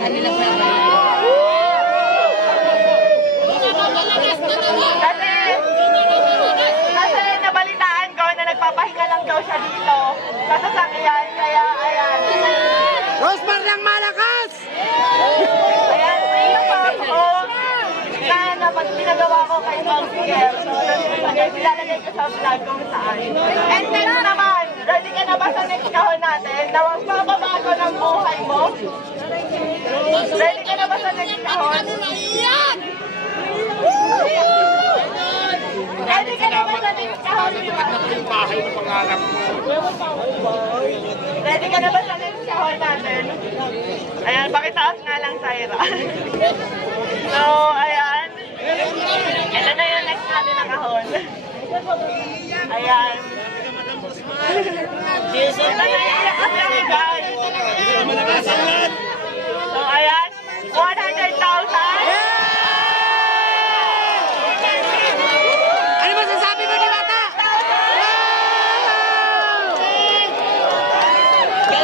Kasi nabalitaan ko na nagpapahinga lang daw siya dito sa sasakyan, kaya ayan. Rosmar ng Malakas! Ayan, ito pa ako na pag pinagawa ko kay Ma'am Pierre. So, ilalagay ko sa vlog kung saan. And next naman, ready ka na ba sa next kahon natin na magpapabago ng buhay mo? Ready ka na ba sa next kahon? Ready ka na ba sa next kahon? Yung bahay ng pangarap mo. Ready ka na ba sa next kahon natin? Ayan, pakitaas nga lang, Syra. So, ayan. Ito na yung next natin na kahon. Ayan. Ito na yung next guys. So, ayan. 100,000. Ano masasabi mo, Diwata? 100,000.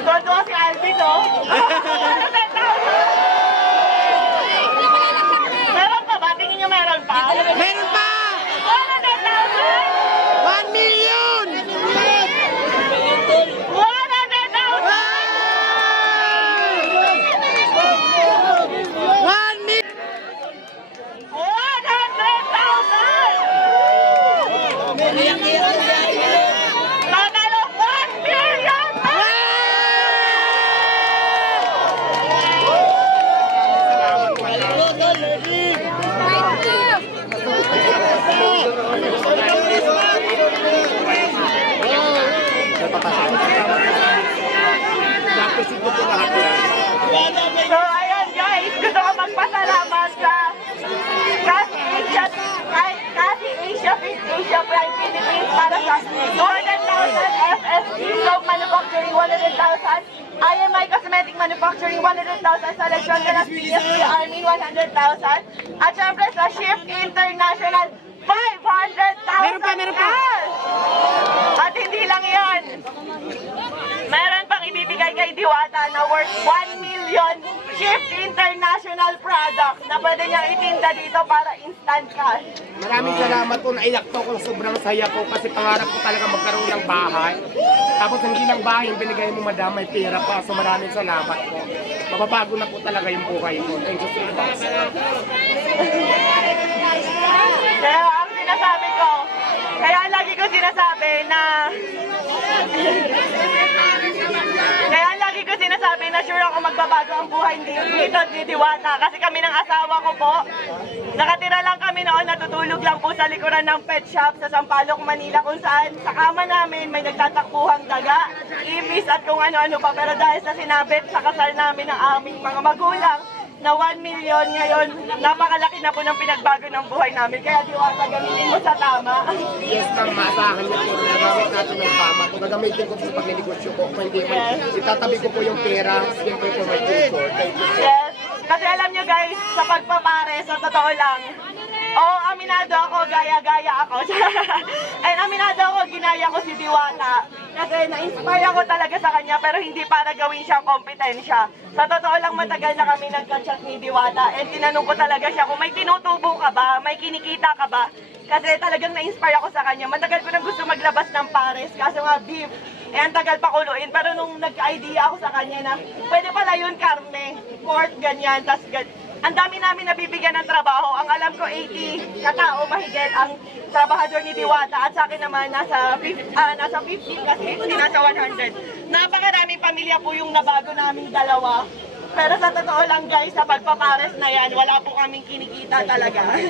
Todo si Alvin, no? 100,000. Meron pa ba? Tingin nyo meron pa? Meron pa! 100,000. 1 million! 1 million! 100,000! Total of 1 million! So ayan guys, gusto ko magpasalamat sa Kasi Asia Prime Philippines para sa 200,000, FSC Soap Manufacturing 100,000, IMI Cosmetic Manufacturing 100,000, sa Legion de las PSP Army 100,000, at syempre sa Shift International 500,000. Meron pa. At hindi lang yan. Meron pang ibibigay kay Diwata na worth 1 million Shift International product na pwede niyang itinda dito para instant cash. Maraming salamat po, naiyak po ako, sobrang saya po kasi pangarap ko talaga magkaroon ng bahay. Tapos hindi lang bahay, yung binigay mo madam, may pera pa. So maraming salamat po. Mababago na po talaga yung buhay ko. Thank you so much. Kaya ang sinasabi ko, kaya lagi ko sinasabi na sure ako magbabago ang buhay dito ni Diwata. Kasi kami ng asawa ko po, nakatira lang kami noon, natutulog lang po sa likuran ng pet shop sa Sampaloc, Manila, kung saan sa kama namin may nagtatakbuhang daga, ibis at kung ano-ano pa. Pero dahil sa sinabit sa kasal namin ng aming mga magulang, na 1 million ngayon, napakalaki na po ng pinagbago ng buhay namin. Kaya Diwata, gamitin mo sa tama. Yes, ma'am, maasahan niyo po. Nagamit natin ng tama. Kung gagamitin ko po sa pagninegosyo ko, kung hindi man, itatabi ko po yung pera, siyempre po may future. Thank you. Yes. Kasi alam nyo guys, sa pagpapare, sa totoo lang, aminado ako, gaya-gaya ako. Ay, aminado ako, ginaya ko si Diwata. Kasi na-inspire ako talaga sa kanya, pero hindi para gawin siyang kompetensya. Sa totoo lang, matagal na kami nagka-chat ni Diwata. And tinanong ko talaga siya kung may tinutubo ka ba, may kinikita ka ba. Kasi talagang na-inspire ako sa kanya. Matagal ko na gusto maglabas ng pares, kaso nga beef. ang tagal pa kuluin. Pero nung nagka-idea ako sa kanya na pwede pala yun karne, pork, ganyan, tas ang dami namin nabibigyan ng trabaho. Ang alam ko 80 katao mahigit ang trabahador ni Diwata at sa akin naman nasa 50 kasi 50 nasa 100. Napakaraming pamilya po yung nabago naming dalawa. Pero sa totoo lang guys, sa pagpapares na yan, wala po kaming kinikita talaga.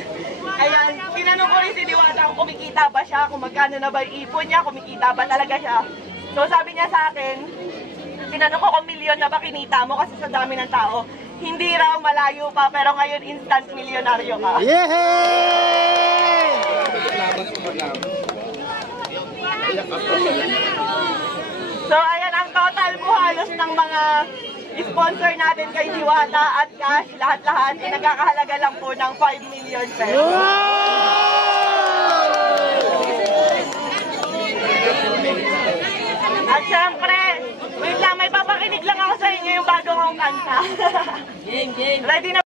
Ayan, tinanong ko rin si Diwata kung kumikita ba siya, kung magkano na ba yung ipon niya, kumikita ba talaga siya. So sabi niya sa akin, tinanong ko kung milyon na ba kinita mo kasi sa dami ng tao. Hindi raw, malayo pa, pero ngayon instant milyonaryo ka. Yehey! So ayan, ang total po halos ng mga sponsor natin kay Diwata at cash, lahat-lahat, nagkakahalaga lang po ng 5 million pesos. Wow! bago kong kanta. Game, game. Ready na